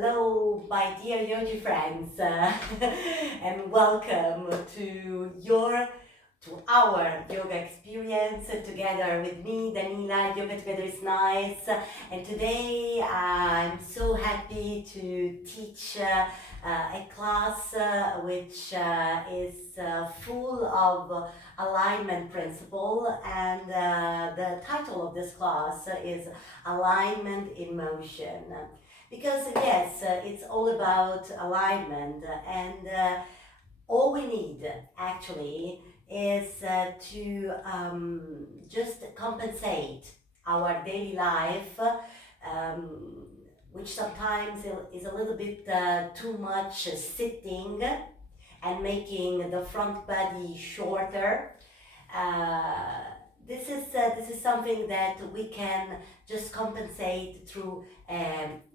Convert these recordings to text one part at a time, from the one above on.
Hello, my dear yogi friends, and welcome to our yoga experience together with me, Danila. Yoga together is nice, and today I'm so happy to teach a class which is full of alignment principle, and the title of this class is Alignment in Motion. Because yes, it's all about alignment, and all we need actually is to just compensate our daily life, which sometimes is a little bit too much sitting and making the front body shorter. Uh, this is something that we can just compensate through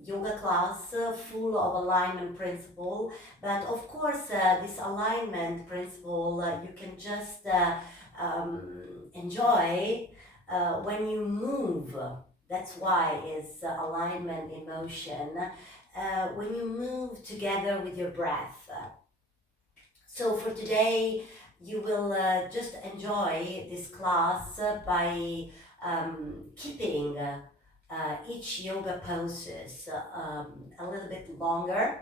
yoga class full of alignment principle. But of course, this alignment principle you can just enjoy when you move. That's why it's alignment in motion. When you move together with your breath. So for today, you will just enjoy this class by keeping each yoga poses a little bit longer,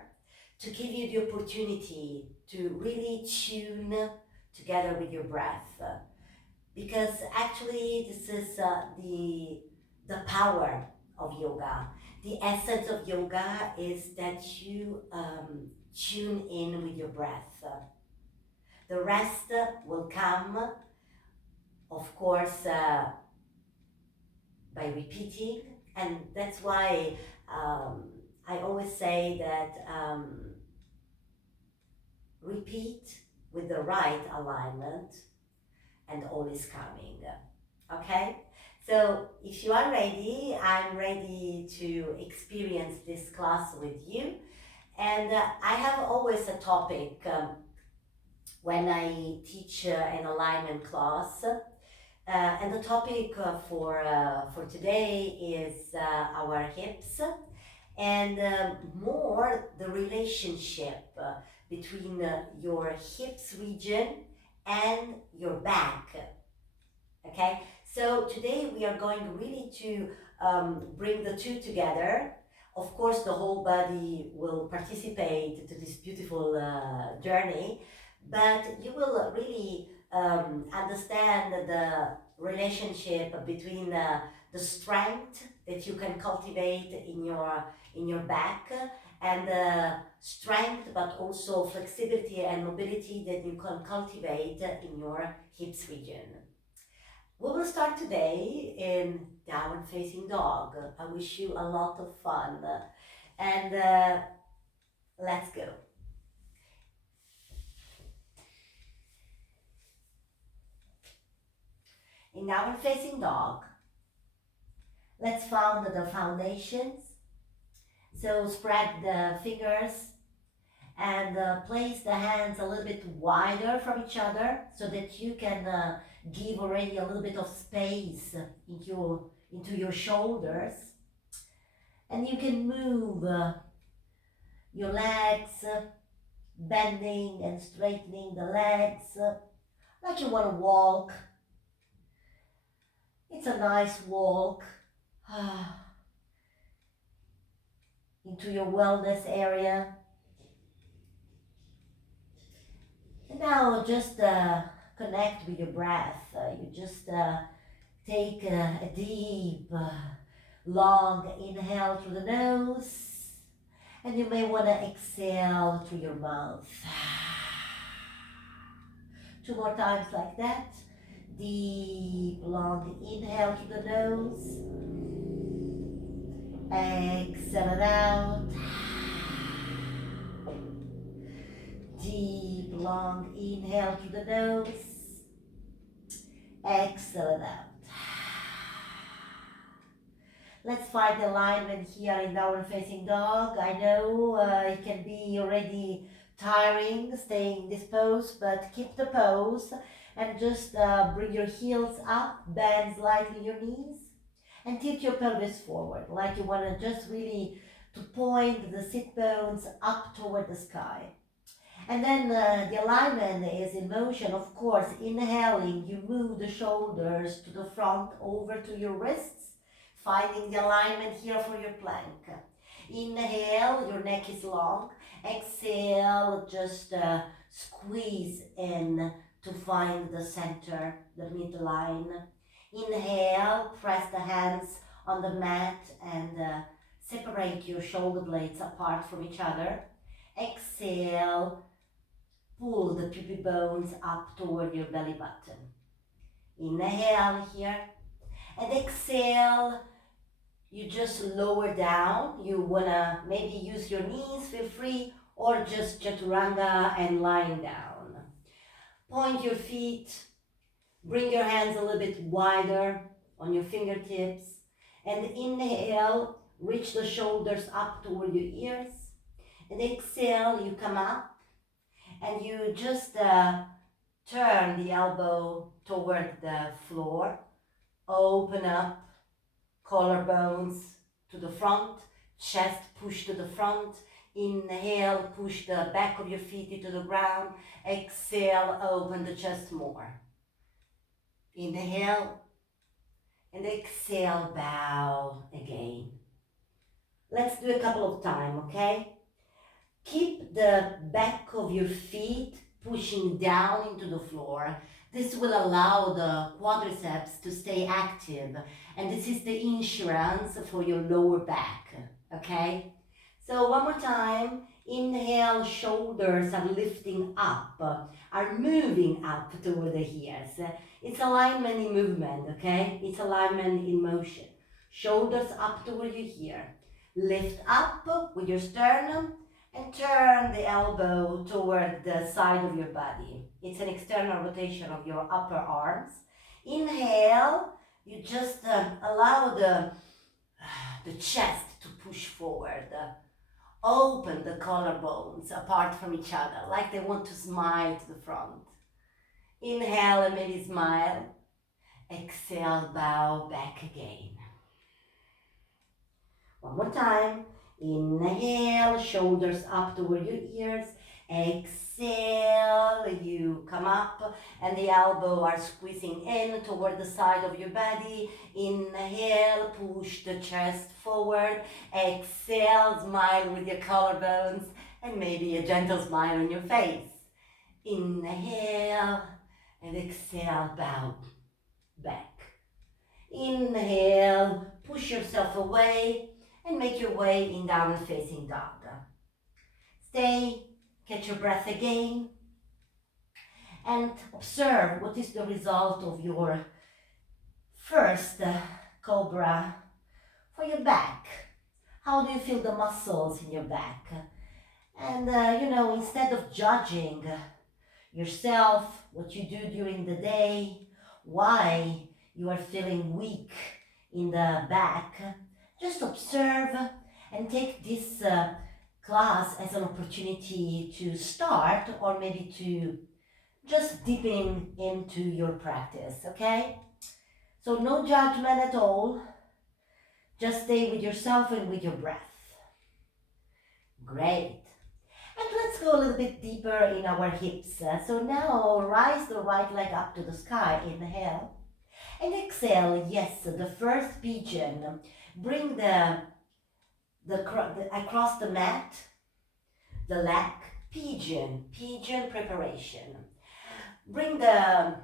to give you the opportunity to really tune together with your breath. Because actually this is the power of yoga. The essence of yoga is that you tune in with your breath. The rest will come, of course, by repeating, and that's why I always say that repeat with the right alignment, and all is coming. Okay? So if you are ready, I'm ready to experience this class with you. And I have always a topic when I teach an alignment class. And the topic for today is our hips, and more the relationship between your hips region and your back. Okay, so today we are going really to bring the two together. Of course, the whole body will participate to this beautiful journey, but you will really understand the relationship between the strength that you can cultivate in your back, and the strength but also flexibility and mobility that you can cultivate in your hips region. We will start today in downward facing dog. I wish you a lot of fun, and let's go. In downward facing dog, let's found the foundations. So spread the fingers and place the hands a little bit wider from each other, so that you can give already a little bit of space into your shoulders. And you can move your legs, bending and straightening the legs like you want to walk. It's a nice walk into your wellness area. And now just connect with your breath. You just take a deep, long inhale through the nose, and you may want to exhale through your mouth. 2 more times like that. Deep, long inhale through the nose. Exhale it out. Deep, long inhale through the nose. Exhale it out. Let's find alignment here in downward facing dog. I know it can be already tiring staying in this pose, but keep the pose and just bring your heels up, bend slightly your knees, and tilt your pelvis forward, like you want to just really to point the sit bones up toward the sky. And then the alignment is in motion, of course. Inhaling, you move the shoulders to the front over to your wrists, finding the alignment here for your plank. Inhale, your neck is long. Exhale, just squeeze in to find the center, the midline. Inhale, press the hands on the mat and separate your shoulder blades apart from each other. Exhale, pull the pubic bones up toward your belly button. Inhale here, and exhale, you just lower down. You wanna maybe use your knees, feel free, or just chaturanga and lying down. Point your feet, bring your hands a little bit wider on your fingertips, and inhale, reach the shoulders up toward your ears, and exhale, you come up, and you just turn the elbow toward the floor, open up, collarbones to the front, chest push to the front. Inhale, push the back of your feet into the ground. Exhale, open the chest more. Inhale, and exhale, bow again. Let's do a couple of times, okay? Keep the back of your feet pushing down into the floor. This will allow the quadriceps to stay active, and this is the insurance for your lower back, okay? So one more time, inhale, shoulders are lifting up, are moving up toward the ears. It's alignment in movement, okay? It's alignment in motion. Shoulders up toward your ear. Lift up with your sternum, and turn the elbow toward the side of your body. It's an external rotation of your upper arms. Inhale, you just allow the chest to push forward. Open the collarbones apart from each other, like they want to smile to the front. Inhale and maybe smile. Exhale, bow back again. One more time. Inhale, shoulders up toward your ears. Exhale, you come up and the elbow are squeezing in toward the side of your body. Inhale, push the chest forward. Exhale, smile with your collarbones and maybe a gentle smile on your face. Inhale and exhale, bow back. Inhale, push yourself away and make your way in downward facing dog. Stay, catch your breath again, and observe what is the result of your first cobra for your back. How do you feel the muscles in your back? And instead of judging yourself, what you do during the day, why you are feeling weak in the back, just observe and take this class as an opportunity to start or maybe to just dipping into your practice, okay? So no judgment at all. Just stay with yourself and with your breath. Great. And let's go a little bit deeper in our hips. So now rise the right leg up to the sky. Inhale. And exhale, yes, the first pigeon. Bring the across the mat, the leg, pigeon preparation. Bring the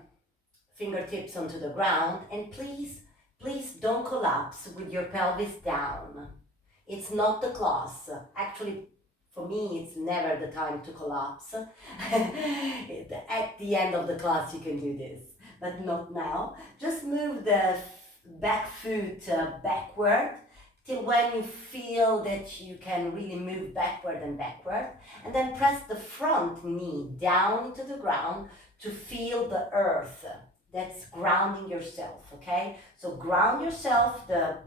fingertips onto the ground and please don't collapse with your pelvis down. It's not the class. Actually, for me, it's never the time to collapse. At the end of the class, you can do this, but not now. Just move the back foot backward till when you feel that you can really move backward, and then press the front knee down into the ground to feel the earth. That's grounding yourself, okay? So ground yourself, the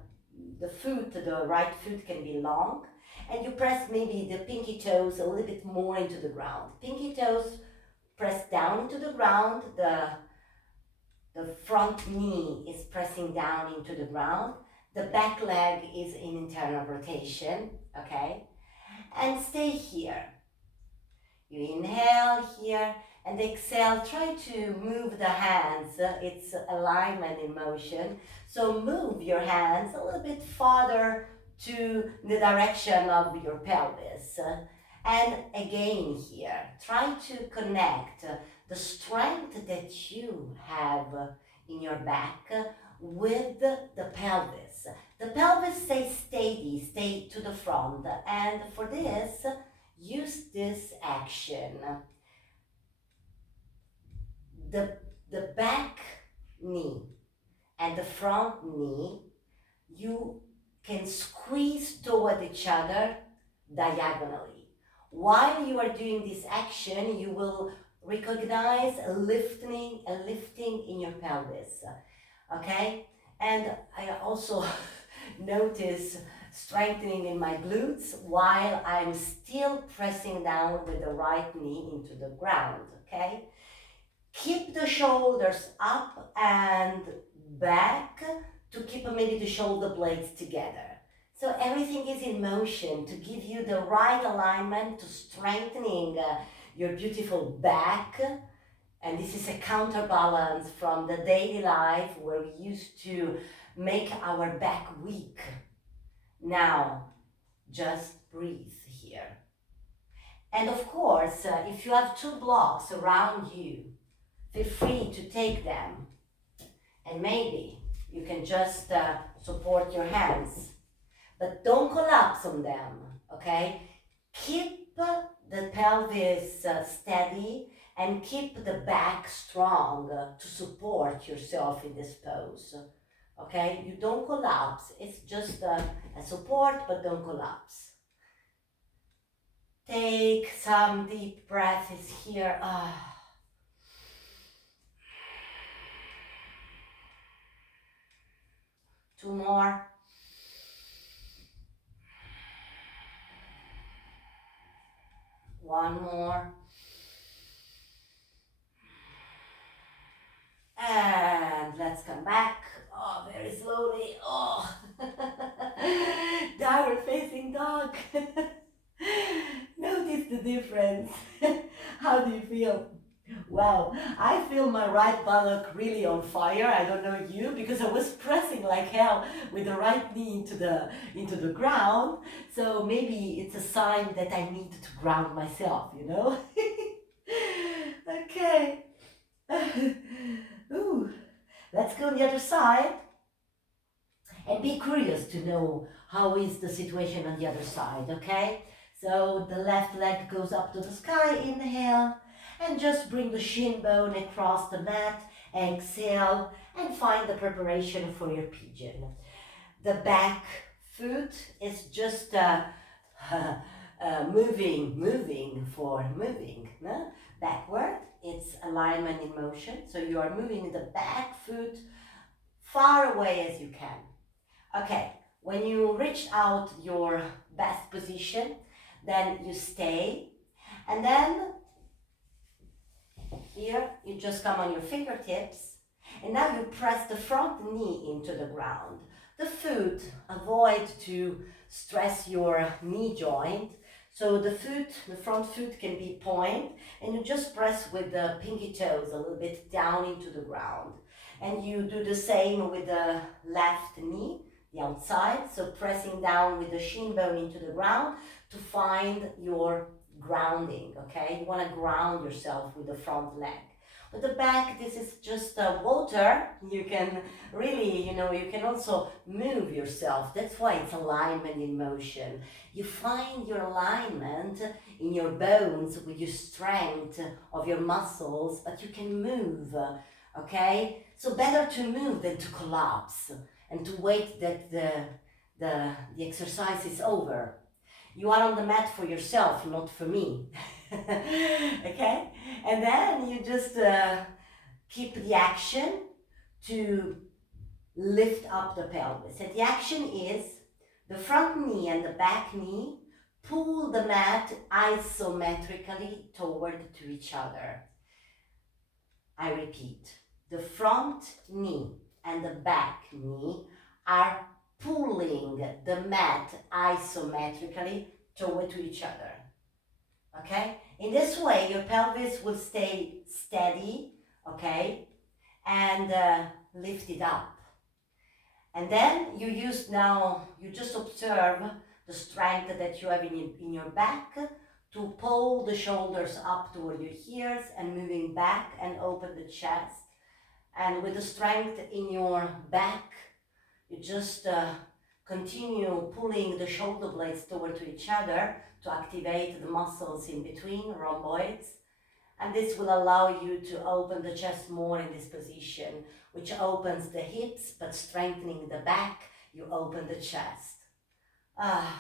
foot, the right foot can be long, and you press maybe the pinky toes a little bit more into the ground. Pinky toes press down into the ground, the front knee is pressing down into the ground. The back leg is in internal rotation, okay? And stay here. You inhale here and exhale. Try to move the hands. It's alignment in motion. So move your hands a little bit farther to the direction of your pelvis. And again here, try to connect the strength that you have in your back with the pelvis. The pelvis stays steady, stay to the front. And for this, use this action. The back knee and the front knee, you can squeeze toward each other diagonally. While you are doing this action, you will recognize a lifting in your pelvis. Okay? And I also notice strengthening in my glutes while I'm still pressing down with the right knee into the ground, okay? Keep the shoulders up and back to keep maybe the shoulder blades together. So everything is in motion to give you the right alignment to strengthening your beautiful back. And this is a counterbalance from the daily life where we used to make our back weak. Now, just breathe here. And of course, if you have two blocks around you, feel free to take them. And maybe you can just support your hands. But don't collapse on them, okay? Keep the pelvis steady and keep the back strong to support yourself in this pose. Okay, you don't collapse. It's just a support, but don't collapse. Take some deep breaths here. Two more. One more. And let's come back. Oh, very slowly. Oh, downward facing dog. Notice the difference. How do you feel? Wow, I feel my right buttock really on fire. I don't know you, because I was pressing like hell with the right knee into the ground. So maybe it's a sign that I need to ground myself, you know? Okay. Ooh. Let's go on the other side and be curious to know how is the situation on the other side, okay? So the left leg goes up to the sky, inhale, and just bring the shin bone across the mat, exhale, and find the preparation for your pigeon. The back foot is just moving, no? Backward, it's alignment in motion, so you are moving the back foot far away as you can. Okay, when you reach out your best position, then you stay, and then here you just come on your fingertips, and now you press the front knee into the ground. The foot, avoid to stress your knee joint, so the front foot can be point, and you just press with the pinky toes a little bit down into the ground. And you do the same with the left knee, the outside, so pressing down with the shin bone into the ground to find your grounding, okay? You want to ground yourself with the front leg. With the back, this is just water. You can really, you can also move yourself. That's why it's alignment in motion. You find your alignment in your bones with your strength of your muscles, but you can move, okay? So better to move than to collapse and to wait that the exercise is over. You are on the mat for yourself, not for me. Okay? And then you just keep the action to lift up the pelvis. And the action is the front knee and the back knee pull the mat isometrically toward to each other. I repeat, the front knee and the back knee are pulling the mat isometrically toward to each other. Okay? In this way, your pelvis will stay steady, okay, and lift it up. And then you just observe the strength that you have in your back to pull the shoulders up toward your ears and moving back and open the chest. And with the strength in your back, you just continue pulling the shoulder blades toward to each other to activate the muscles in between, rhomboids. And this will allow you to open the chest more in this position, which opens the hips, but strengthening the back, you open the chest.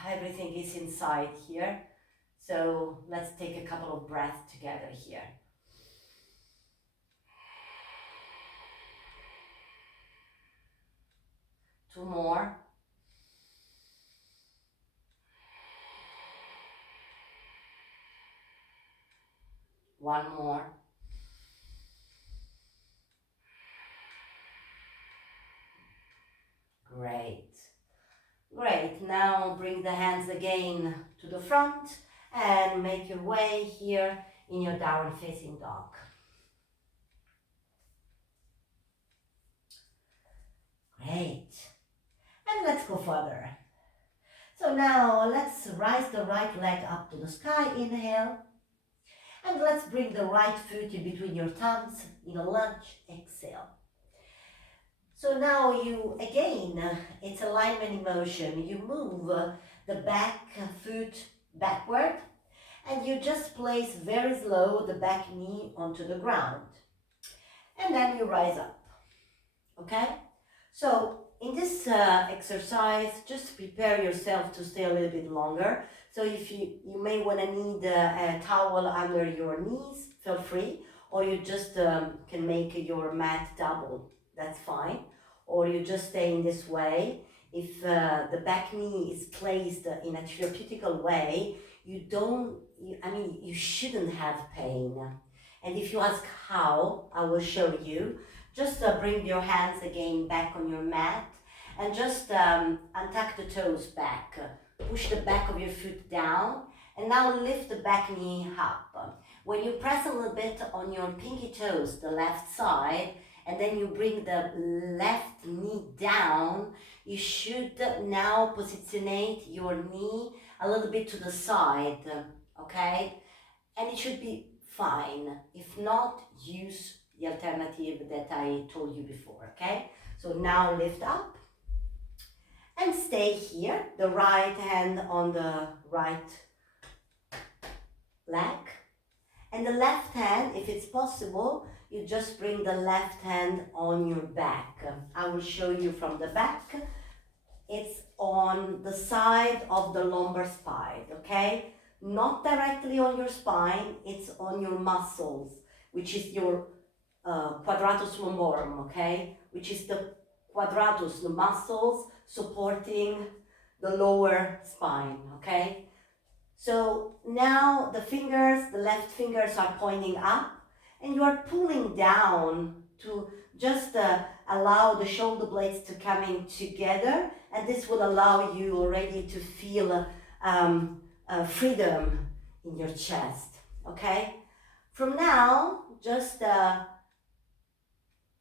Everything is inside here. So let's take a couple of breaths together here. Two more. One more. Great. Great. Now bring the hands again to the front and make your way here in your downward facing dog. Great. And let's go further. So now let's rise the right leg up to the sky. Inhale. And let's bring the right foot in between your thumbs in a lunge. Exhale. So now it's alignment in motion. You move the back foot backward and you just place very slow the back knee onto the ground. And then you rise up. Okay? So in this exercise, just prepare yourself to stay a little bit longer. So if you may want to need a towel under your knees, feel free. Or you just can make your mat double, that's fine. Or you just stay in this way. If the back knee is placed in a therapeutic way, you shouldn't have pain. And if you ask how, I will show you. Just bring your hands again back on your mat and just untuck the toes back. Push the back of your foot down and now lift the back knee up. When you press a little bit on your pinky toes, the left side, and then you bring the left knee down, you should now positionate your knee a little bit to the side, okay? And it should be fine. If not, use the alternative that I told you before, okay? So now lift up and stay here, the right hand on the right leg. And the left hand, if it's possible, you just bring the left hand on your back. I will show you from the back. It's on the side of the lumbar spine, okay? Not directly on your spine, it's on your muscles, which is your quadratus lumborum, okay? Which is the quadratus, the muscles supporting the lower spine, okay? So now the left fingers are pointing up and you are pulling down to just allow the shoulder blades to come in together, and this will allow you already to feel freedom in your chest, okay? From now, just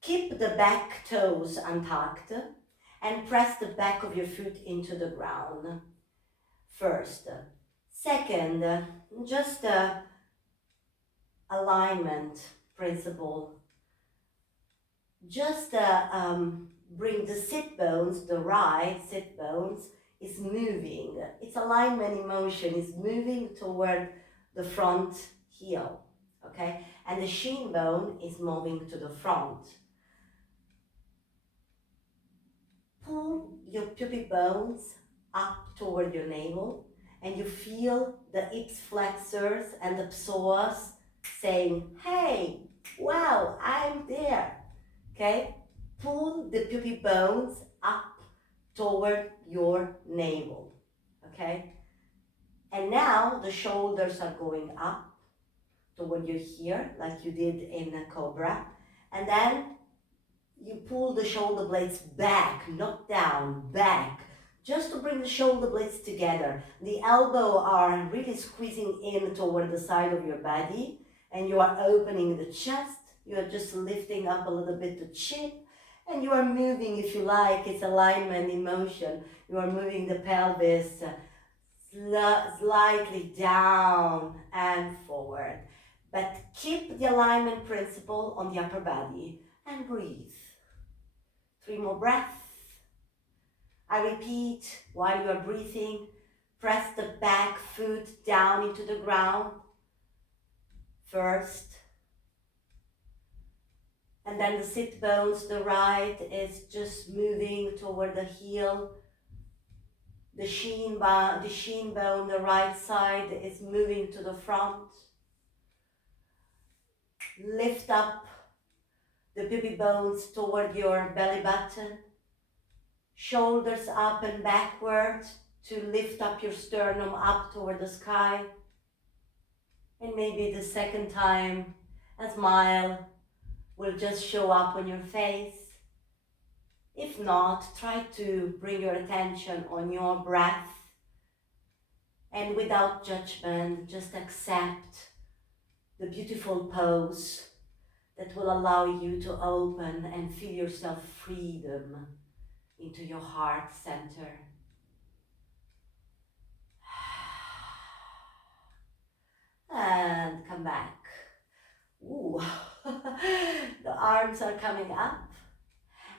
keep the back toes untucked and press the back of your foot into the ground first. Second, just alignment principle. Just bring the sit bones, the right sit bones is moving. Its alignment in motion is moving toward the front heel, okay? And the shin bone is moving to the front. Pull your pubic bones up toward your navel and you feel the hips flexors and the psoas saying, hey, wow, I'm there, okay? Pull the pubic bones up toward your navel, okay? And now the shoulders are going up toward your ear, like you did in a cobra. And then you pull the shoulder blades back, not down, back, just to bring the shoulder blades together. The elbow are really squeezing in toward the side of your body, and you are opening the chest. You are just lifting up a little bit the chin, and you are moving, if you like, it's alignment in motion. You are moving the pelvis slightly down and forward. But keep the alignment principle on the upper body and breathe. 3 more breaths. I repeat, while you are breathing, press the back foot down into the ground first. And then the sit bones, the right is just moving toward the heel. The shin bone, the right side is moving to the front. Lift up the pubic bones toward your belly button. Shoulders up and backward to lift up your sternum up toward the sky. And maybe the second time, a smile will just show up on your face. If not, try to bring your attention on your breath. And without judgment, just accept the beautiful pose that will allow you to open and feel yourself freedom into your heart center. And come back. Ooh, the arms are coming up.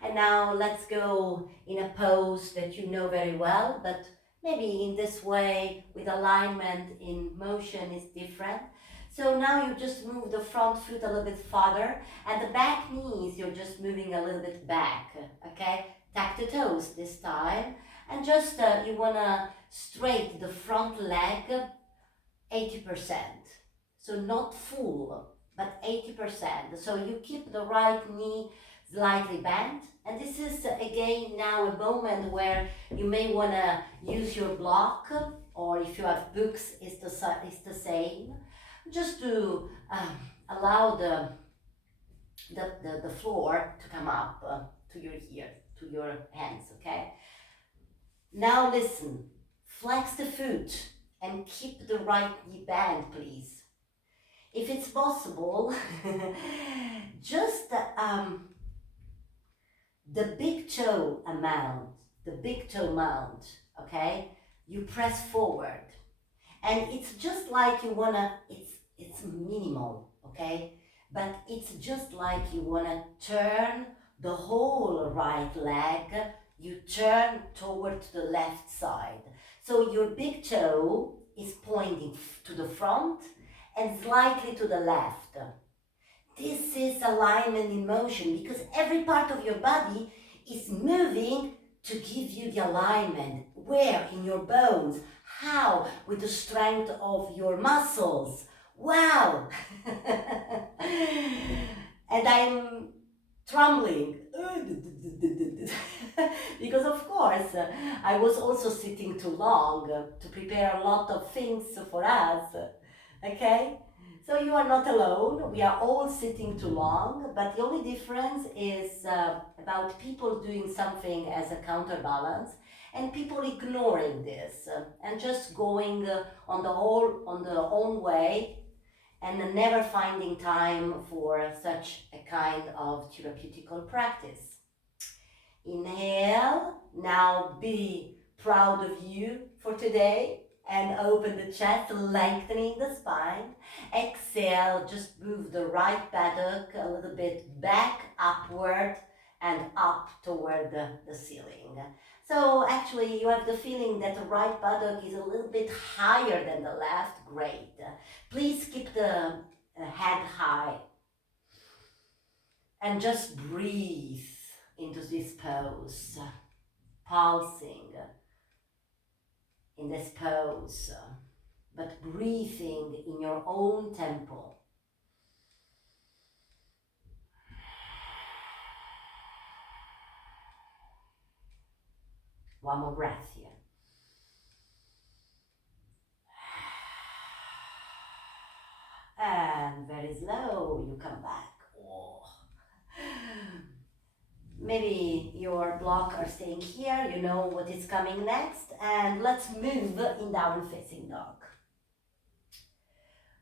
And now let's go in a pose that you know very well, but maybe in this way with alignment in motion is different. So now you just move the front foot a little bit farther, and the back knees you're just moving a little bit back, okay? Tuck the toes this time, and just you wanna straighten the front leg 80%. So not full, but 80%. So you keep the right knee slightly bent. And this is again now a moment where you may want to use your block, or if you have books, it's the same. Just to allow the floor to come up to your ear, to your hands, okay? Now listen, flex the foot and keep the right knee bent, please. If it's possible, just the big toe mount, okay? You press forward. And it's just like you wanna, it's minimal, okay? But it's just like you wanna turn the whole right leg, you turn toward the left side. So your big toe is pointing to the front and slightly to the left. This is alignment in motion because every part of your body is moving to give you the alignment. Where? In your bones. How? With the strength of your muscles. Wow! And I'm trembling because of course I was also sitting too long to prepare a lot of things for us, okay? So you are not alone, we are all sitting too long, but the only difference is about people doing something as a counterbalance and people ignoring this and just going on their own way and never finding time for such a kind of therapeutical practice. Inhale, now be proud of you for today and open the chest, lengthening the spine. Exhale, just move the right buttock a little bit back, upward, and up toward the ceiling. So actually you have the feeling that the right buttock is a little bit higher than the left. Great. Please keep the head high and just breathe into this pose, pulsing in this pose, but breathing in your own tempo. One more breath here. And very slow, you come back. Oh. maybe your block are staying here, you know what is coming next, and let's move in downward facing dog.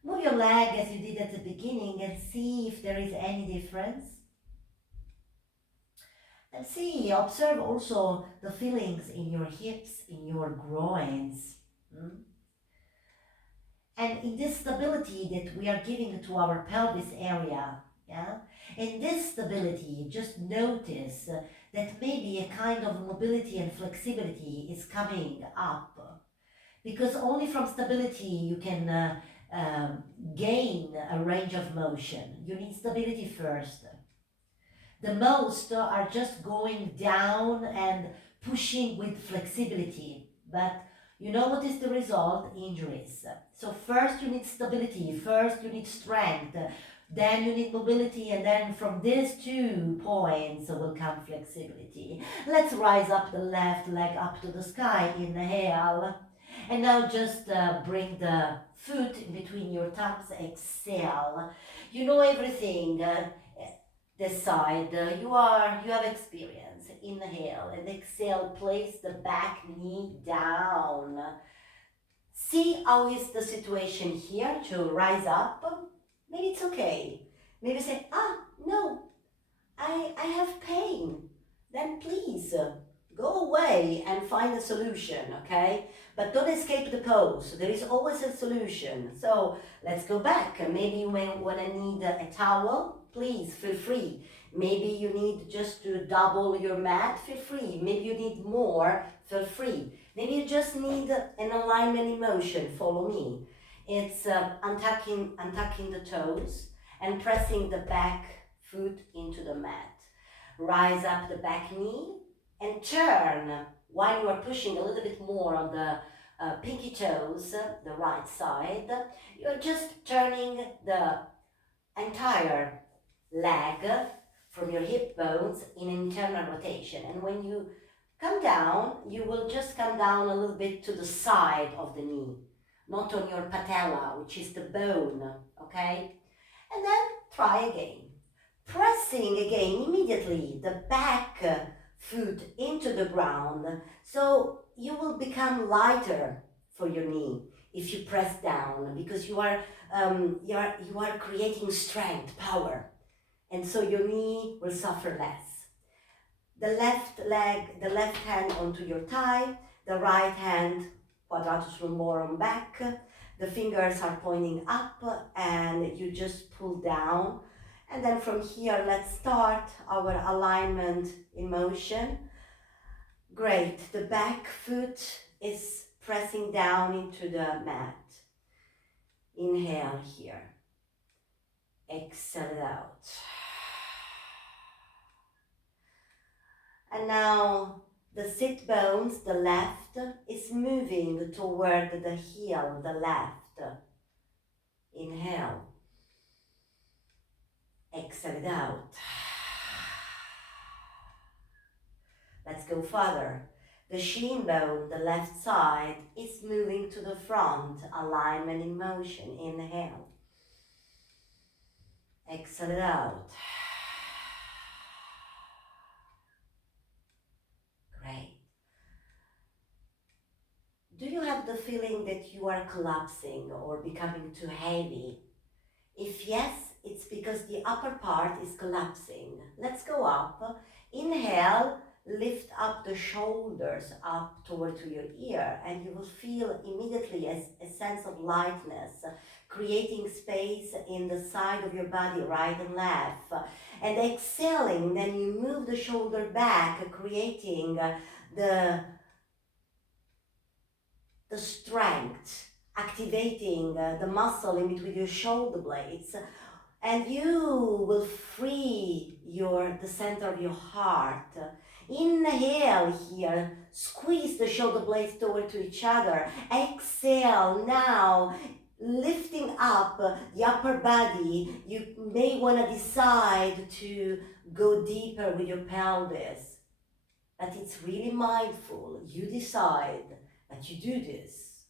Move your leg as you did at the beginning and see if there is any difference. And see, observe also the feelings in your hips, in your groins. And in this stability that we are giving to our pelvis area, yeah? In this stability, just notice that maybe a kind of mobility and flexibility is coming up. Because only from stability you can gain a range of motion. You need stability first. The most are just going down and pushing with flexibility, but you know what is the result? Injuries. So first you need stability, first you need strength, then you need mobility, and then from these 2 points will come flexibility. Let's rise up the left leg up to the sky, inhale. And now just bring the foot in between your thumbs, exhale. You know everything. This side, you have experience. Inhale and exhale, place the back knee down. See how is the situation here to rise up. Maybe it's okay. Maybe say, no, I have pain. Then please go away and find a solution, okay? But don't escape the pose. There is always a solution. So let's go back. Maybe you may want to need a towel. Please feel free. Maybe you need just to double your mat. Feel free. Maybe you need more. Feel free. Maybe you just need an alignment in motion. Follow me. It's untucking the toes and pressing the back foot into the mat. Rise up the back knee and turn while you are pushing a little bit more on the pinky toes, the right side. You're just turning the entire leg from your hip bones in internal rotation. And when you come down, you will just come down a little bit to the side of the knee, not on your patella, which is the bone, okay? And then try again. Pressing again immediately the back foot into the ground, so you will become lighter for your knee if you press down, because you are creating strength, power, and so your knee will suffer less. The left leg, the left hand onto your thigh, the right hand quadratus lumborum back. The fingers are pointing up and you just pull down. And then from here, let's start our alignment in motion. Great, the back foot is pressing down into the mat. Inhale here. Exhale it out. And now the sit bones, the left, is moving toward the heel, the left. Inhale. Exhale it out. Let's go further. The shin bone, the left side, is moving to the front. Alignment in motion. Inhale. Exhale it out. Great. Do you have the feeling that you are collapsing or becoming too heavy? If yes, it's because the upper part is collapsing. Let's go up. Inhale, lift up the shoulders up toward to your ear, and you will feel immediately a sense of lightness, creating space in the side of your body, right and left. And exhaling, then you move the shoulder back, creating the strength, activating the muscle in between your shoulder blades, and you will free the center of your heart. Inhale here, squeeze the shoulder blades toward to each other. Exhale now, lifting up the upper body. You may want to decide to go deeper with your pelvis, but it's really mindful. You decide that you do this.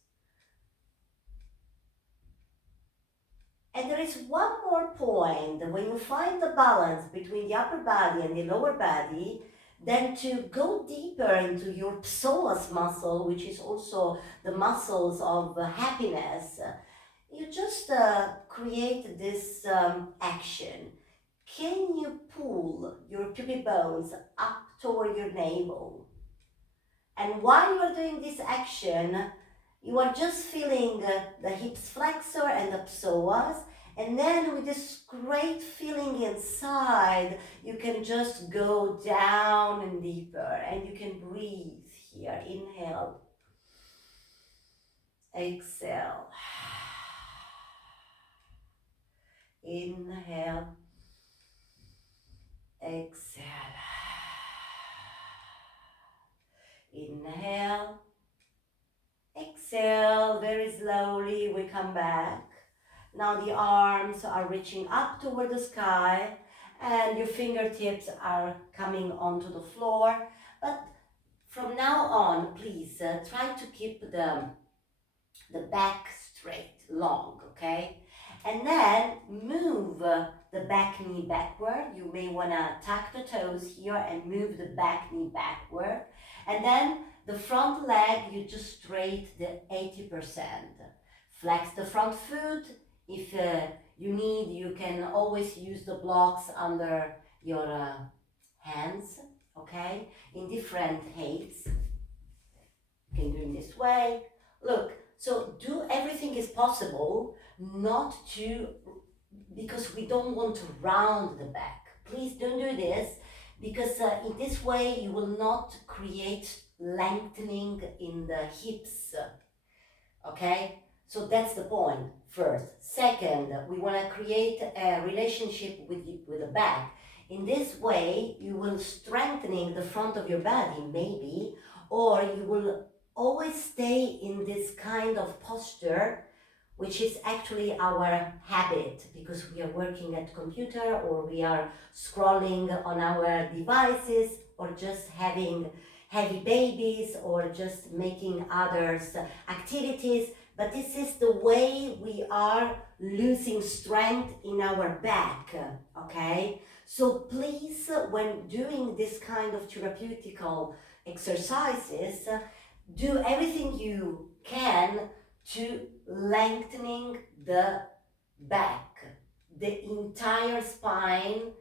And there is one more point. When you find the balance between the upper body and the lower body, then to go deeper into your psoas muscle, which is also the muscles of happiness, you just create this action. Can you pull your pubic bones up toward your navel? And while you are doing this action, you are just feeling the hips flexor and the psoas. And then with this great feeling inside, you can just go down and deeper, and you can breathe here. Inhale, exhale. Inhale, exhale. Inhale, exhale. Very slowly we come back. Now the arms are reaching up toward the sky and your fingertips are coming onto the floor. But from now on, please try to keep the back straight, long, okay? And then move the back knee backward. You may want to tuck the toes here and move the back knee backward. And then the front leg, you just straight the 80%. Flex the front foot. If you need, you can always use the blocks under your hands, okay? In different heights. You can do it this way. Look, so do everything is possible, not to, because we don't want to round the back. Please don't do this, because in this way you will not create lengthening in the hips, okay? So that's the point, first. Second, we want to create a relationship with the back. In this way, you will strengthening the front of your body, maybe, or you will always stay in this kind of posture, which is actually our habit, because we are working at computer or we are scrolling on our devices or just having heavy babies or just making others activities. But this is the way we are losing strength in our back, okay? So please, when doing this kind of therapeutical exercises, do everything you can to lengthening the back, the entire spine,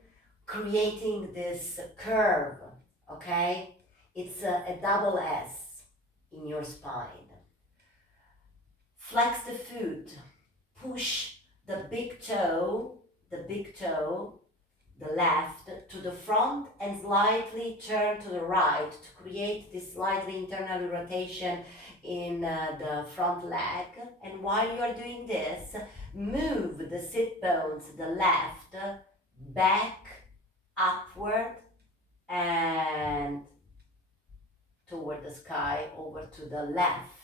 creating this curve, okay? It's a double S in your spine. Flex the foot, push the big toe, the left to the front and slightly turn to the right to create this slightly internal rotation in the front leg. And while you are doing this, move the sit bones, the left, back, upward, and toward the sky over to the left.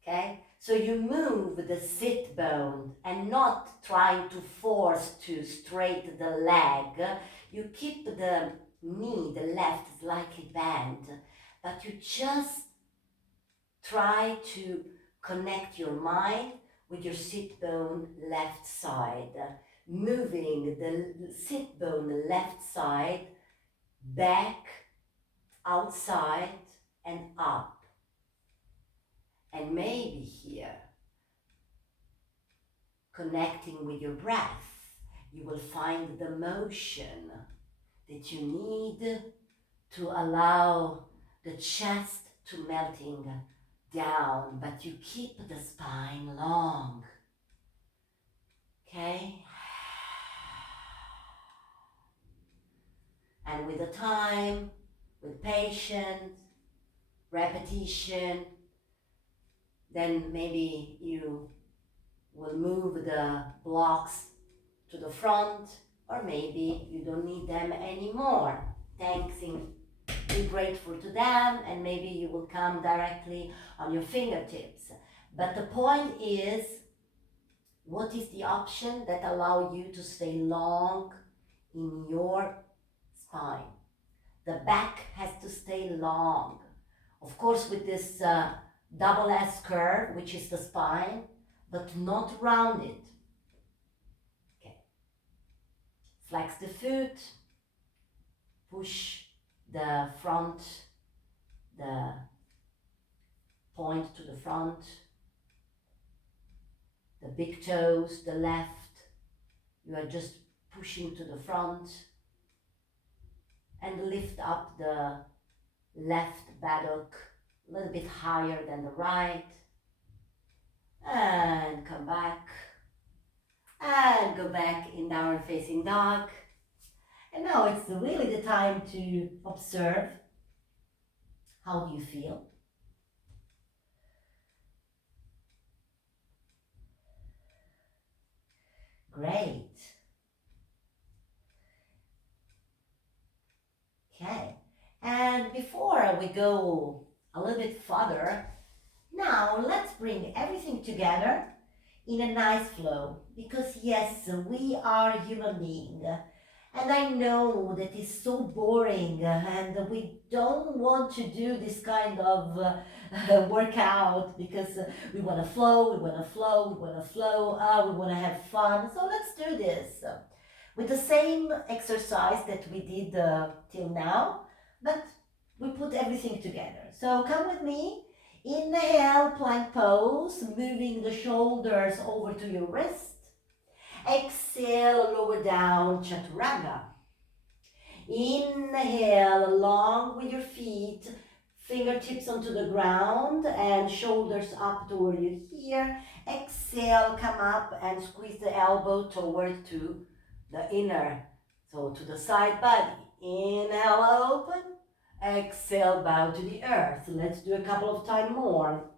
Okay, so you move the sit bone and not trying to force to straighten the leg. You keep the knee, the left, slightly bent, but you just try to connect your mind with your sit bone left side, moving the sit bone left side back, outside, and up. And maybe here, connecting with your breath, you will find the motion that you need to allow the chest to melting down, but you keep the spine long. Okay? And with the time, with patience, repetition, then maybe you will move the blocks to the front, or maybe you don't need them anymore. Be grateful to them, and maybe you will come directly on your fingertips. But the point is, what is the option that allow you to stay long in your spine? The back has to stay long. Of course, with this double S curve, which is the spine, but not rounded. Flex the foot, push the front, the point to the front, the big toes, the left, you are just pushing to the front, and lift up the left buttock a little bit higher than the right, and come back, and go back in downward facing dog. And now it's really the time to observe. How do you feel? Great. Okay. And before we go a little bit further, now let's bring everything together in a nice flow, because yes, we are human beings, and I know that it's so boring and we don't want to do this kind of workout, because we want to flow, we want to flow, we want to flow, we want to have fun. So let's do this with the same exercise that we did till now, but we put everything together. So come with me. Inhale, plank pose, moving the shoulders over to your wrist. Exhale, lower down, chaturanga. Inhale, long with your feet, fingertips onto the ground and shoulders up toward you here. Exhale, come up and squeeze the elbow toward to the inner, so to the side body. Inhale, open. Exhale, bow to the earth. Let's do a couple of times more.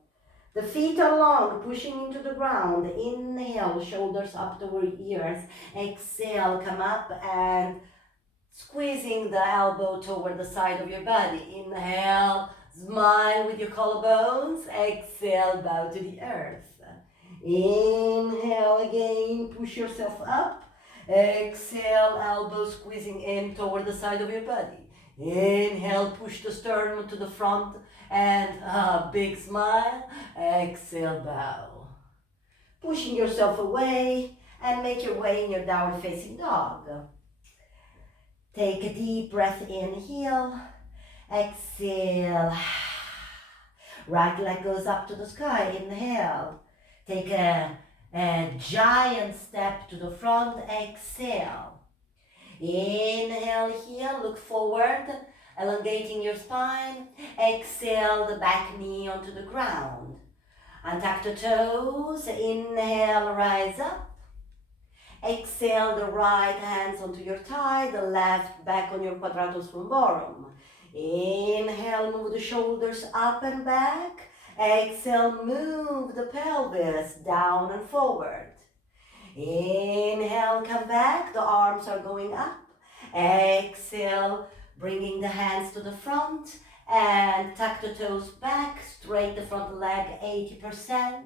The feet are long, pushing into the ground. Inhale, shoulders up toward ears. Exhale, come up and squeezing the elbow toward the side of your body. Inhale, smile with your collarbones. Exhale, bow to the earth. Inhale again, push yourself up. Exhale, elbow squeezing in toward the side of your body. Inhale, push the sternum to the front and a big smile. Exhale, bow. Pushing yourself away and make your way in your downward facing dog. Take a deep breath, inhale. Exhale. Right leg goes up to the sky, inhale. Take a giant step to the front, exhale. Inhale here, look forward, elongating your spine. Exhale, the back knee onto the ground. Untuck the toes, inhale, rise up. Exhale, the right hands onto your thigh, the left back on your quadratus lumborum. Inhale, move the shoulders up and back. Exhale, move the pelvis down and forward. Inhale, come back, the arms are going up. Exhale, bringing the hands to the front and tuck the toes back, straight the front leg 80%.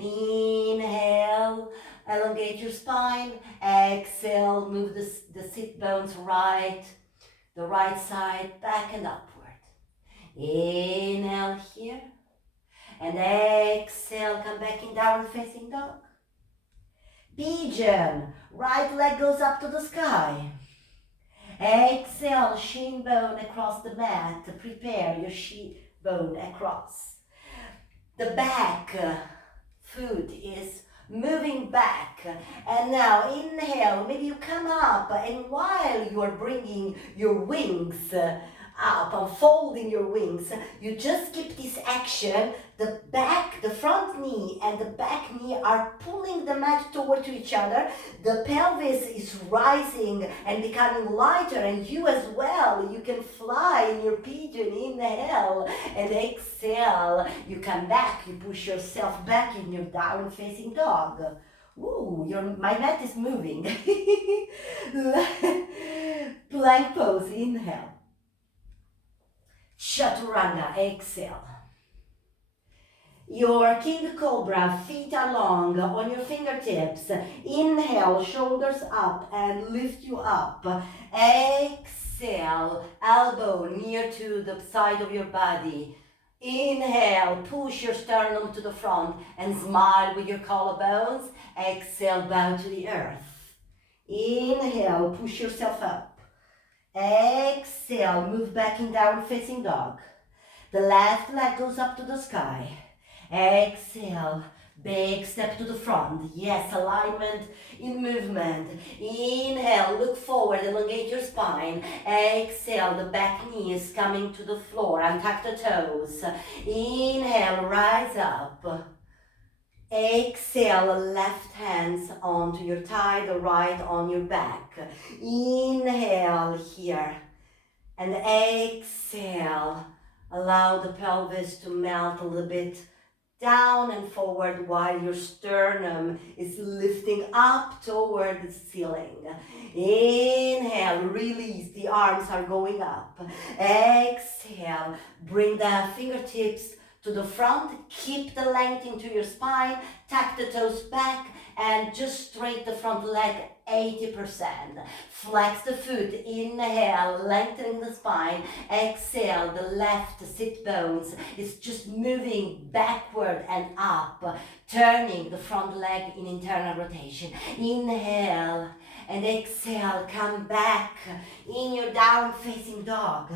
Inhale, elongate your spine. Exhale, move the sit bones right, the right side back and upward. Inhale here and exhale, come back in downward facing dog. Pigeon, right leg goes up to the sky. Exhale, shin bone across the mat. Prepare your shin bone across. The back foot is moving back. And now inhale, maybe you come up, and while you are bringing your wings up, unfolding your wings, you just keep this action. The front knee and the back knee are pulling the mat toward to each other. The pelvis is rising and becoming lighter, and you as well. You can fly in your pigeon. Inhale and exhale. You come back, you push yourself back in your down facing dog. Ooh, my mat is moving. Plank pose, inhale. Chaturanga, exhale. Your king cobra, feet are long on your fingertips. Inhale, shoulders up and lift you up. Exhale, elbow near to the side of your body. Inhale, push your sternum to the front and smile with your collarbones. Exhale, bow to the earth. Inhale, push yourself up. Exhale, move back in downward facing dog. The left leg goes up to the sky. Exhale, big step to the front. Yes, alignment in movement. Inhale, look forward, elongate your spine. Exhale, the back knee is coming to the floor. Untuck the toes. Inhale, rise up. Exhale, left hands onto your thigh, the right on your back. Inhale here. And exhale, allow the pelvis to melt a little bit down and forward while your sternum is lifting up toward the ceiling. Inhale, release, the arms are going up. Exhale, bring the fingertips to the front, keep the length into your spine, tuck the toes back, and just straight the front leg 80%. Flex the foot, inhale, lengthening the spine. Exhale, the left sit bones is just moving backward and up, turning the front leg in internal rotation. Inhale and exhale, come back in your down facing dog.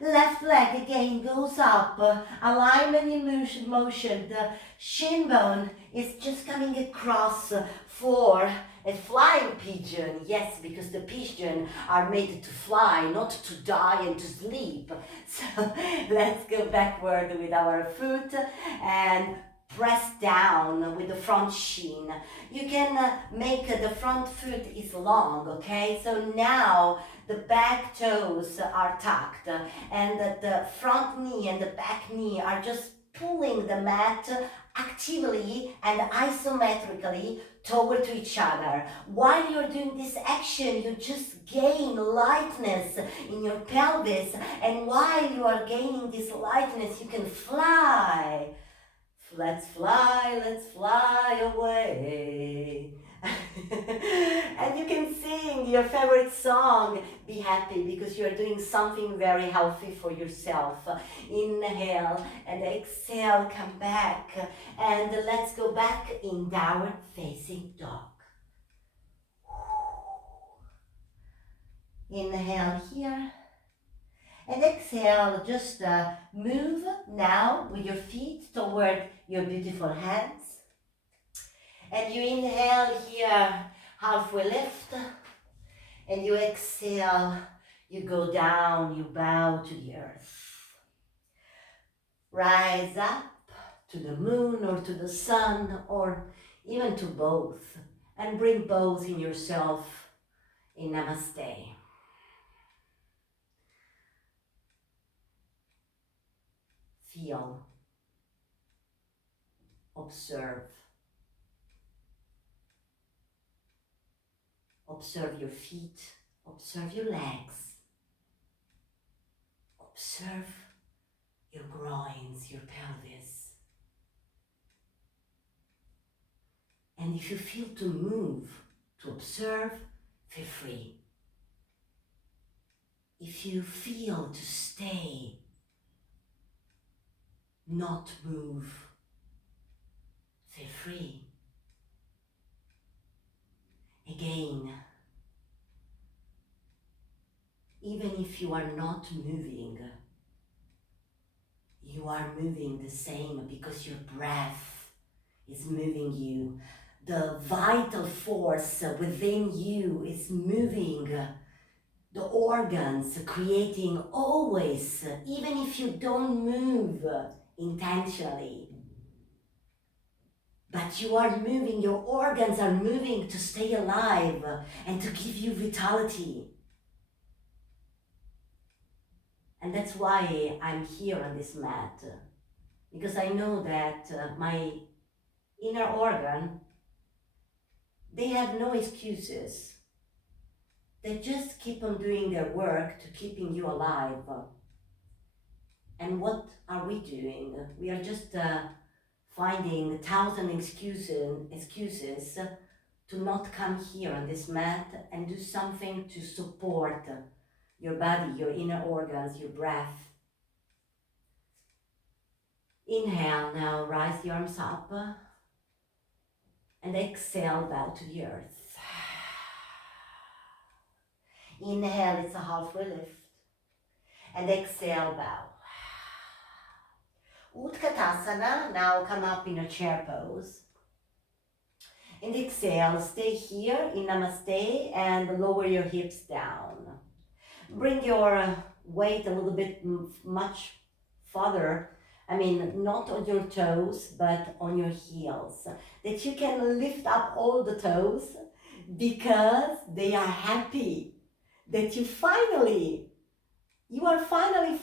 Left leg again goes up, alignment in motion. The shin bone is just coming across for a flying pigeon. Yes, because the pigeon are made to fly, not to die and to sleep. So let's go backward with our foot and press down with the front shin. You can make the front foot is long, okay? So now the back toes are tucked and the front knee and the back knee are just pulling the mat actively and isometrically toward to each other. While you're doing this action, you just gain lightness in your pelvis, and while you are gaining this lightness, you can fly. Let's fly away. And you can sing your favorite song. Be happy because you're doing something very healthy for yourself. Inhale and exhale, come back. And let's go back in downward facing dog. Inhale here. And exhale, just move now with your feet toward your beautiful hands. And you inhale here, halfway lift. And you exhale, you go down, you bow to the earth. Rise up to the moon or to the sun or even to both. And bring both in yourself in Namaste. Feel, observe. Observe your feet, observe your legs. Observe your groins, your pelvis. And if you feel to move, to observe, feel free. If you feel to stay, not move, feel free. Again, even if you are not moving, you are moving the same because your breath is moving you. The vital force within you is moving the organs, creating always, even if you don't move intentionally. But you are moving, your organs are moving to stay alive and to give you vitality. And that's why I'm here on this mat, because I know that my inner organ, they have no excuses. They just keep on doing their work to keeping you alive. And what are we doing? We are just finding 1,000 excuses to not come here on this mat and do something to support your body, your inner organs, your breath. Inhale now, rise the arms up. And exhale, bow to the earth. Inhale, it's a halfway lift. And exhale, bow. Utkatasana, now come up in a chair pose. And exhale, stay here in Namaste and lower your hips down. Bring your weight a little bit much farther. I mean, not on your toes, but on your heels. That you can lift up all the toes because they are happy. That you are finally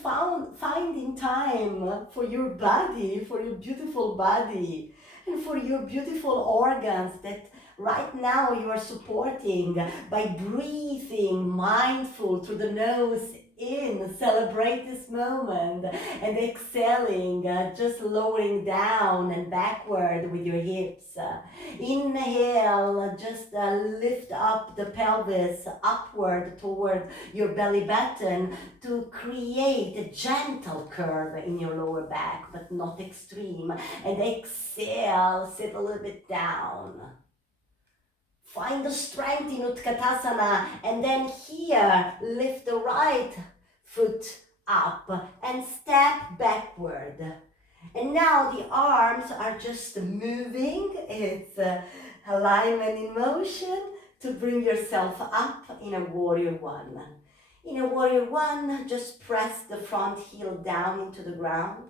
finding time for your body, for your beautiful body, and for your beautiful organs that right now you are supporting by breathing mindful through the nose in. Celebrate this moment, and exhaling, just lowering down and backward with your hips. Inhale, just lift up the pelvis upward toward your belly button to create a gentle curve in your lower back, but not extreme. And exhale, sit a little bit down. Find the strength in Utkatasana, and then here, lift the right foot up and step backward. And now the arms are just moving. It's alignment in motion to bring yourself up in a warrior one. In a warrior one, just press the front heel down into the ground.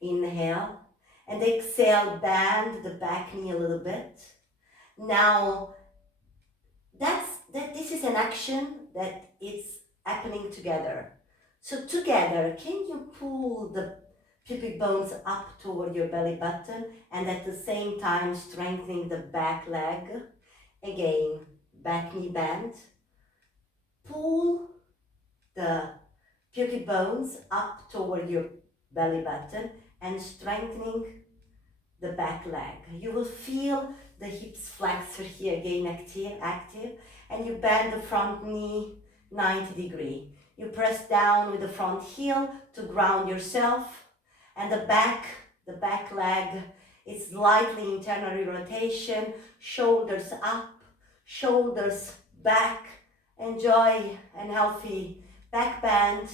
Inhale. And exhale, bend the back knee a little bit. Now, this is an action that is happening together. So together, can you pull the pubic bones up toward your belly button and at the same time strengthening the back leg? Again, back knee bend. Pull the pubic bones up toward your belly button and strengthening the back leg. You will feel the hips flexor here again active, and you bend the front knee 90 degrees. You press down with the front heel to ground yourself, and the back leg is slightly internal rotation, shoulders up, shoulders back. Enjoy a healthy back bend,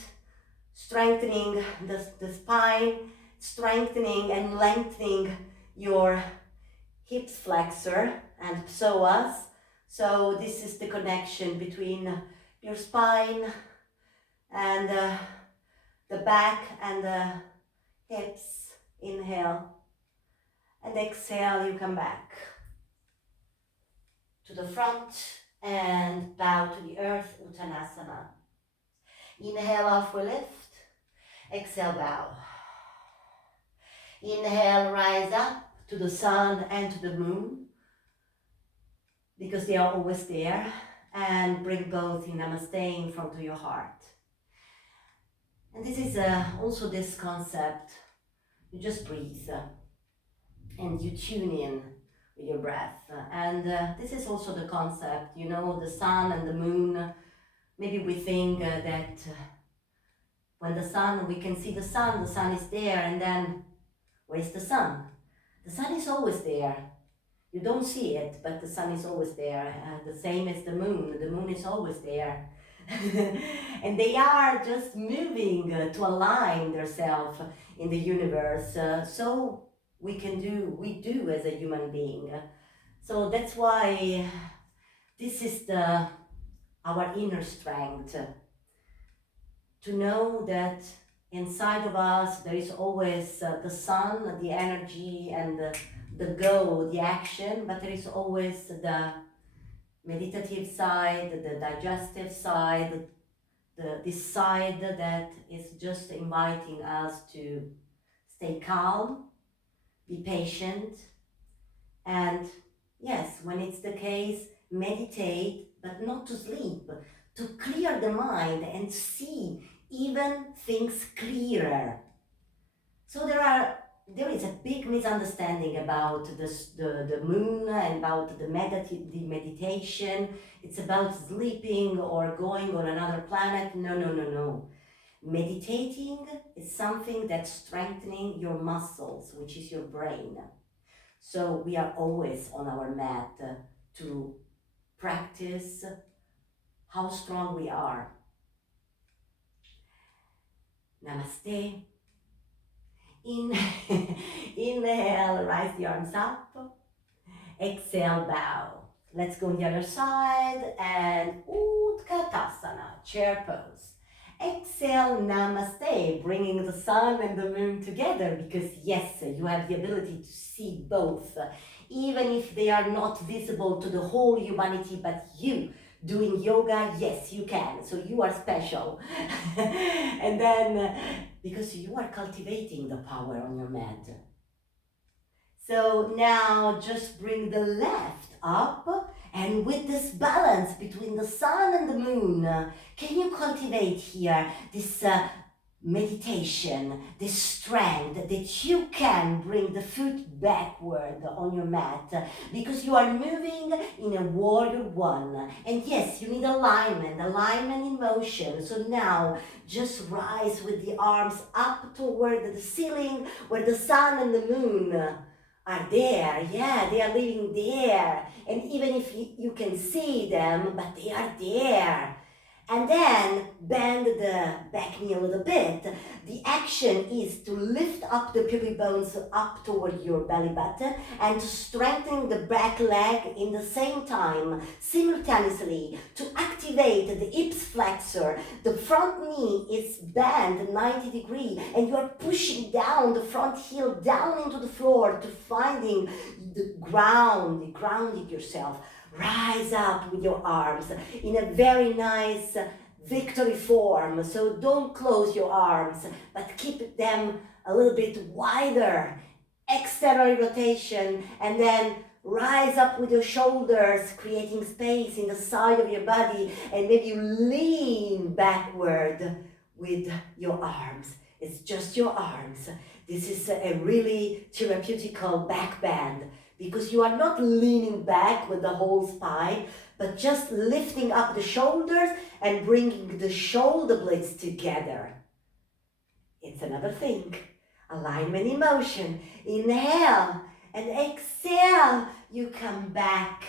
strengthening the spine, strengthening and lengthening your hips flexor and psoas. So this is the connection between your spine and the back and the hips. Inhale and exhale, you come back to the front and bow to the earth, Uttanasana. Inhale, halfway lift. Exhale, bow. Inhale, rise up to the sun and to the moon, because they are always there, and bring both in Namaste in front of your heart. And this is also this concept. You just breathe and you tune in with your breath. And this is also the concept, the sun and the moon. Maybe we think that when we can see the sun is there, and then where's the sun? The sun is always there. You don't see it, but the sun is always there. The same as the moon is always there. And they are just moving to align themselves in the universe. So we do as a human being. So that's why this is our inner strength. To know that inside of us there is always the sun, the energy, and the go, the action, but there is always the meditative side, the digestive side, this side that is just inviting us to stay calm, be patient, and yes, when it's the case, meditate, but not to sleep, to clear the mind and see even things clearer. So there is a big misunderstanding about the moon and about the meditation. It's about sleeping or going on another planet. No. Meditating is something that's strengthening your muscles, which is your brain. So we are always on our mat to practice how strong we are. Namaste. Inhale, rise the arms up. Exhale, bow. Let's go on the other side and Utkatasana, chair pose. Exhale, namaste, bringing the sun and the moon together, because yes, you have the ability to see both, even if they are not visible to the whole humanity, but you doing yoga, yes, you can. So you are special. And then, because you are cultivating the power on your mat. So now just bring the left up, and with this balance between the sun and the moon, can you cultivate here this meditation, this strength that you can bring the foot backward on your mat, because you are moving in a warrior one. And yes, you need alignment in motion. So now just rise with the arms up toward the ceiling where the sun and the moon are there. Yeah, they are living there. And even if you can see them, but they are there. And then bend the back knee a little bit. The action is to lift up the pubic bones up toward your belly button and to strengthen the back leg in the same time, simultaneously, to activate the hips flexor. The front knee is bent 90 degrees and you are pushing down the front heel down into the floor to finding the ground, grounding yourself. Rise up with your arms in a very nice victory form. So don't close your arms, but keep them a little bit wider. External rotation, and then rise up with your shoulders, creating space in the side of your body, and maybe you lean backward with your arms. It's just your arms. This is a really therapeutical back bend, because you are not leaning back with the whole spine, but just lifting up the shoulders and bringing the shoulder blades together. It's another thing. Alignment in motion. Inhale and exhale. You come back.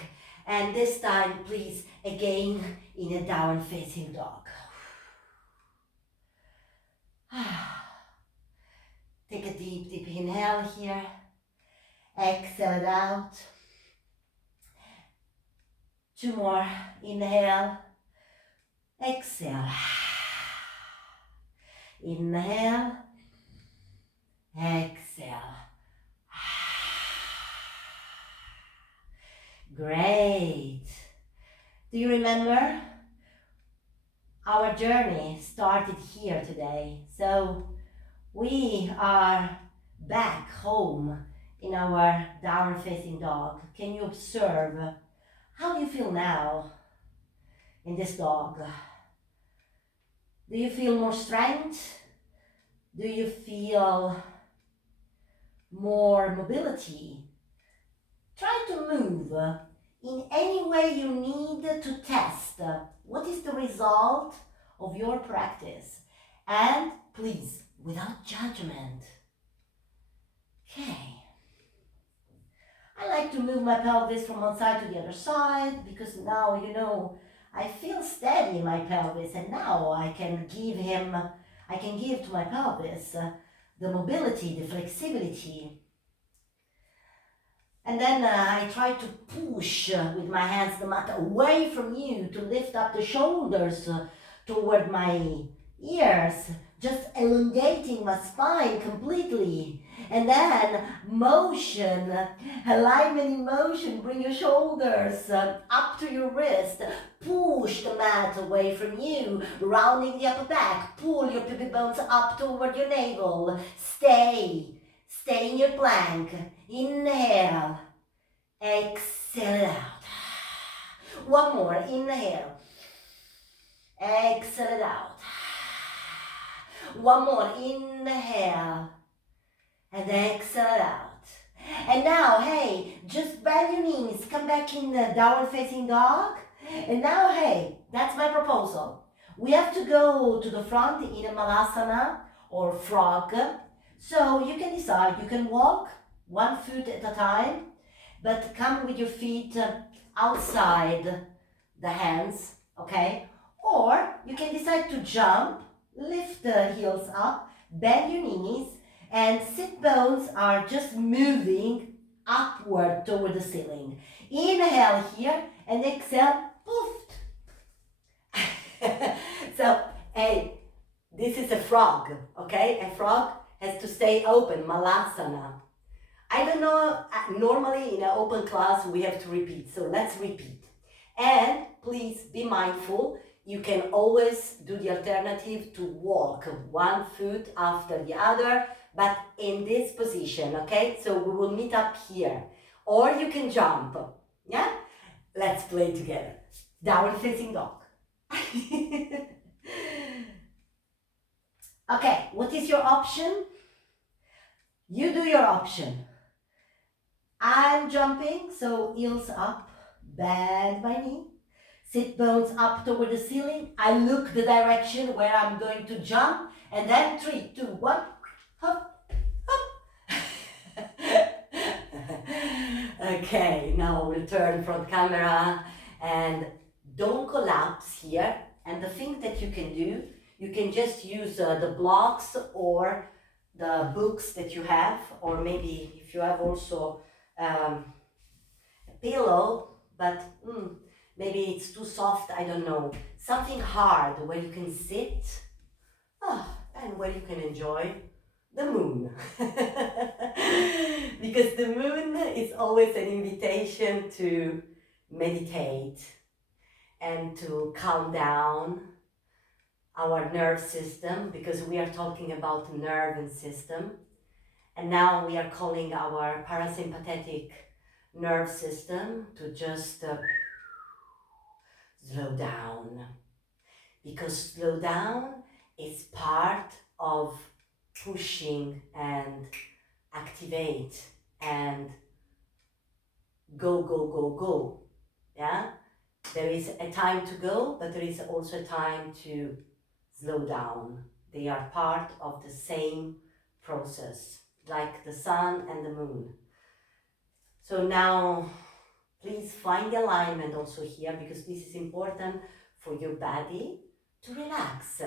And this time, please, again, in a downward facing dog. Take a deep, deep inhale here. Exhale it out. 2 more. Inhale. Exhale. Inhale. Exhale. Great. Do you remember? Our journey started here today. So we are back home in our downward facing dog. Can you observe how do you feel now in this dog? Do you feel more strength? Do you feel more mobility? Try to move in any way you need to test what is the result of your practice. And please, without judgment. Okay. I like to move my pelvis from one side to the other side, because now, I feel steady in my pelvis, and now I can give to my pelvis the mobility, the flexibility. And then I try to push with my hands the mat away from you to lift up the shoulders toward my ears, just elongating my spine completely. And then motion, alignment in motion, bring your shoulders up to your wrist, push the mat away from you, rounding the upper back, pull your pubic bones up toward your navel, stay in your plank, inhale, exhale out. One more, inhale, exhale out. One more, inhale, and exhale out. And now, hey, just bend your knees, come back in the downward facing dog. And now, hey, that's my proposal. We have to go to the front in a malasana or frog. So you can decide, you can walk 1 foot at a time, but come with your feet outside the hands, okay? Or you can decide to jump, lift the heels up, bend your knees, and sit bones are just moving upward toward the ceiling. Inhale here and exhale, poof. So, hey, this is a frog, okay? A frog has to stay open, malasana. I don't know, normally in an open class we have to repeat, so let's repeat. And please be mindful, you can always do the alternative to walk one foot after the other, but in this position, okay? So we will meet up here. Or you can jump, yeah? Let's play together. Downward facing dog. Okay, what is your option? You do your option. I'm jumping, so heels up, bend my knee, sit bones up toward the ceiling. I look the direction where I'm going to jump, and then 3, 2, 1, hop, hop. Okay, now return front camera and don't collapse here. And the thing that you can do, you can just use the blocks or the books that you have, or maybe if you have also a pillow, but maybe it's too soft, I don't know. Something hard where you can sit and where you can enjoy the moon. Because the moon is always an invitation to meditate and to calm down our nerve system, because we are talking about nerve and system. And now we are calling our parasympathetic nerve system to just slow down. Because slow down is part of pushing and activate and go, go, go, go. Yeah? There is a time to go, but there is also a time to slow down. They are part of the same process, like the sun and the moon. So now, please find the alignment also here, because this is important for your body to relax.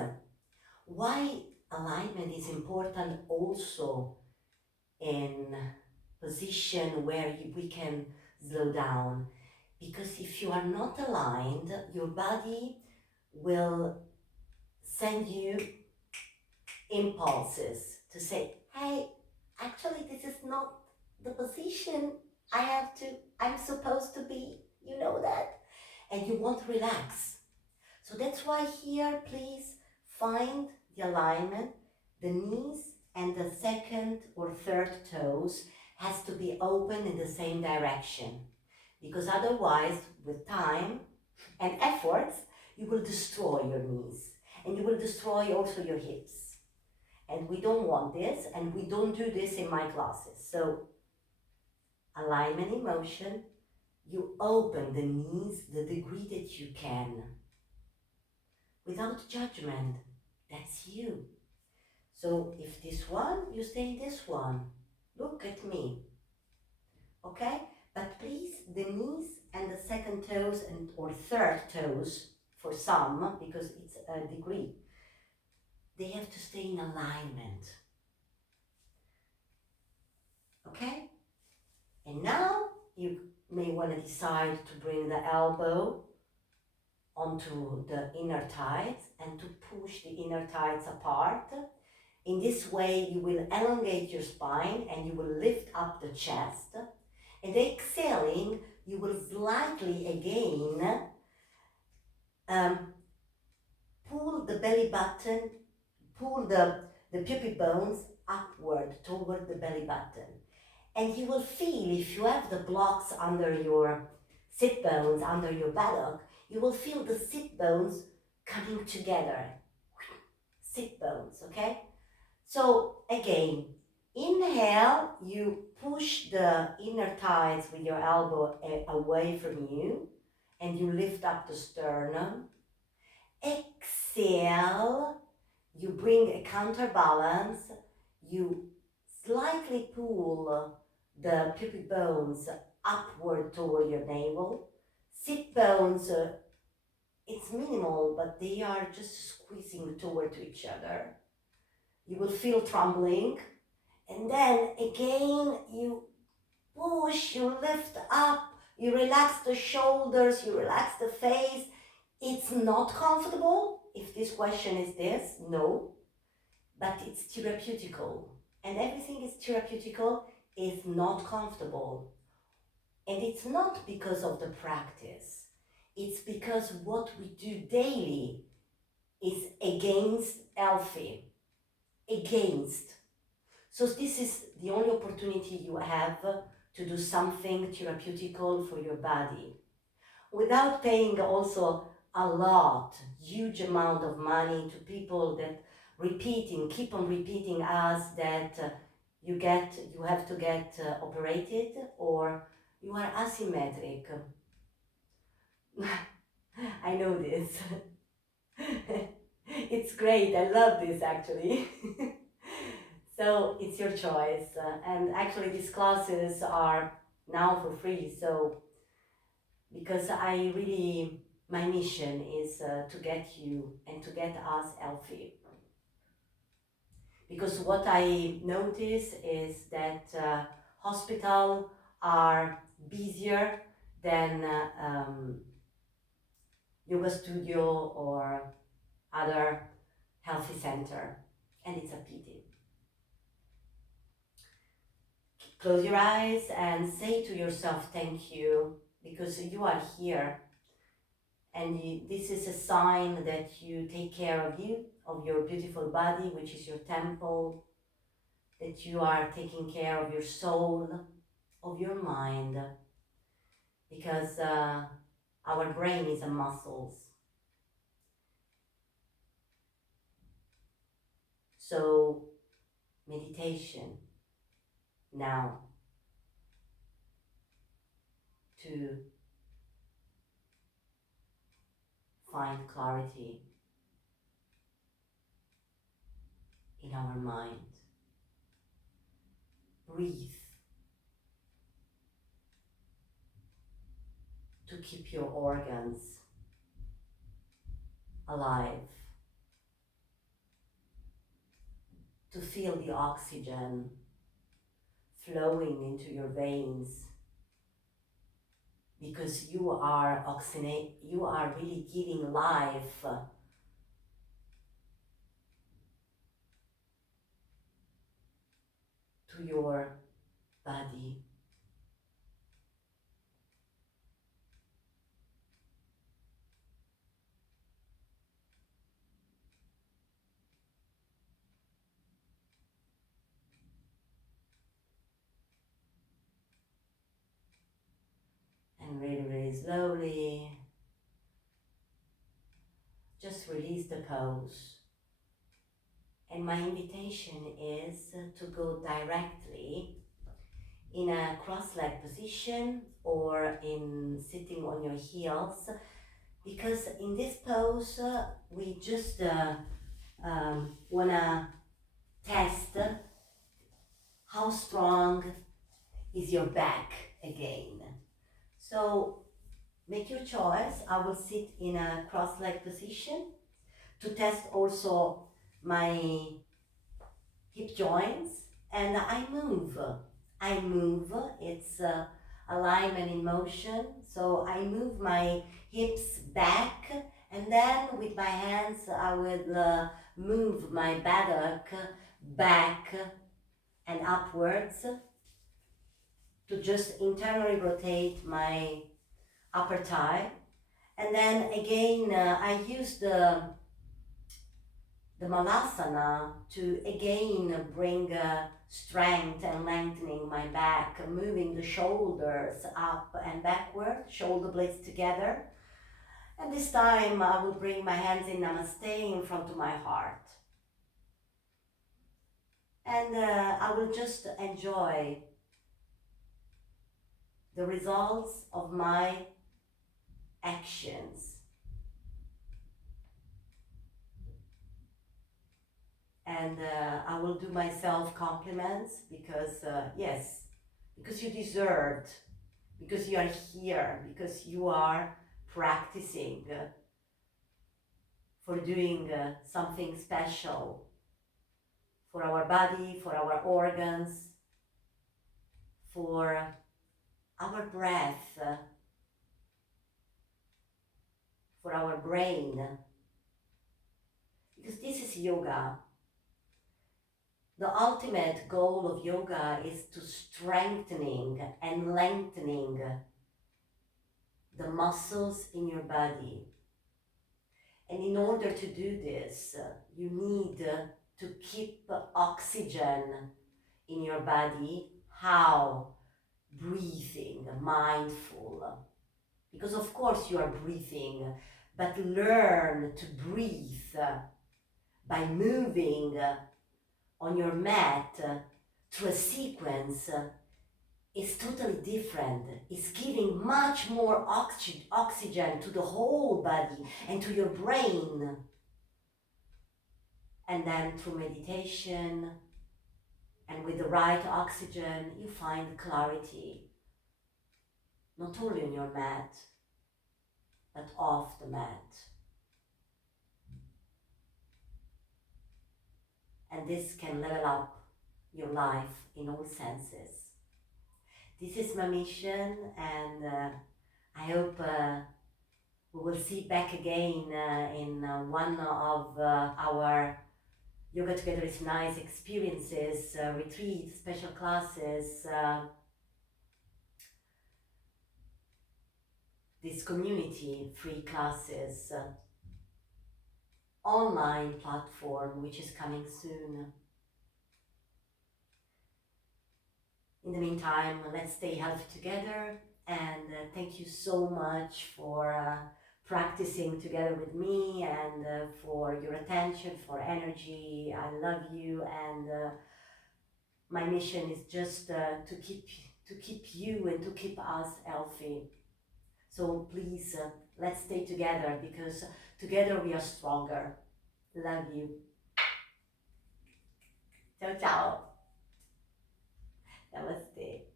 Why alignment is important also in position where we can slow down? Because if you are not aligned, your body will send you impulses to say, hey, actually this is not the position I'm supposed to be, you know that? And you want to relax. So that's why here, please find the alignment. The knees and the second or third toes has to be open in the same direction. Because otherwise, with time and efforts, you will destroy your knees. And you will destroy also your hips. And we don't want this, and we don't do this in my classes. So, alignment in motion, you open the knees the degree that you can. Without judgment, that's you. So if this one, you stay in this one. Look at me. Okay? But please, the knees and the second toes or third toes, for some, because it's a degree, they have to stay in alignment. Okay? And now you may want to decide to bring the elbow onto the inner thighs and to push the inner thighs apart. In this way, you will elongate your spine and you will lift up the chest. And exhaling, you will slightly again pull the belly button, pull the pubic bones upward toward the belly button. And you will feel, if you have the blocks under your sit bones, under your buttock, you will feel the sit bones coming together. Sit bones, okay? So again, inhale, you push the inner thighs with your elbow away from you, and you lift up the sternum. Exhale, you bring a counterbalance, you slightly pull the pubic bones upward toward your navel. Sit bones it's minimal, but they are just squeezing toward to each other. You will feel trembling, and then again you push, you lift up, you relax the shoulders, you relax the face. It's not comfortable. If this question is this, no, but it's therapeutical. And everything is therapeutical, is not comfortable. And it's not because of the practice. It's because what we do daily is against healthy. Against. So this is the only opportunity you have to do something therapeutical for your body without paying also a lot, huge amount of money to people that keep on repeating us that you have to get operated or you are asymmetric. I know this. It's great. I love this actually. So it's your choice. And actually these classes are now for free. So because my mission is to get you and to get us healthy. Because what I notice is that hospitals are busier than yoga studio or other healthy center, and it's a pity. Close your eyes and say to yourself, thank you, because you are here. And this is a sign that you take care of you, of your beautiful body, which is your temple, that you are taking care of your soul, of your mind, because our brain is a muscle. So meditation now to find clarity in our mind. Breathe to keep your organs alive, to feel the oxygen flowing into your veins, because you are really giving life to your body. And really, really slowly, just release the pose. And my invitation is to go directly in a cross-leg position or in sitting on your heels, because in this pose we just wanna test how strong is your back again. So make your choice. I will sit in a cross-leg position to test also my hip joints, and I move. It's alignment in motion. So I move my hips back, and then with my hands I will move my buttock back and upwards to just internally rotate my upper thigh. And then again, I use the malasana to again bring strength and lengthening my back, moving the shoulders up and backward, shoulder blades together. And this time I will bring my hands in Namaste in front of my heart. And I will just enjoy the results of my actions. And I will do myself compliments because yes, because you deserved, because you are here, because you are practicing, for doing something special for our body, for our organs, for our breath, for our brain, because this is yoga. The ultimate goal of yoga is to strengthening and lengthening the muscles in your body. And in order to do this, you need to keep oxygen in your body. How? Breathing, mindful. Because of course you are breathing, but learn to breathe by moving on your mat through a sequence is totally different. It's giving much more oxygen to the whole body and to your brain. And then through meditation and with the right oxygen, you find clarity, not only on your mat, but off the mat. And this can level up your life in all senses. This is my mission, and I hope we will see back again in one of our Yoga Together is Nice experiences, retreats, special classes, this community free classes, online platform which is coming soon. In the meantime, let's stay healthy together, and thank you so much for practicing together with me, and for your attention, for energy. I love you, and my mission is just to keep you and to keep us healthy. So please, let's stay together, because together we are stronger. Love you. Ciao ciao. Namaste.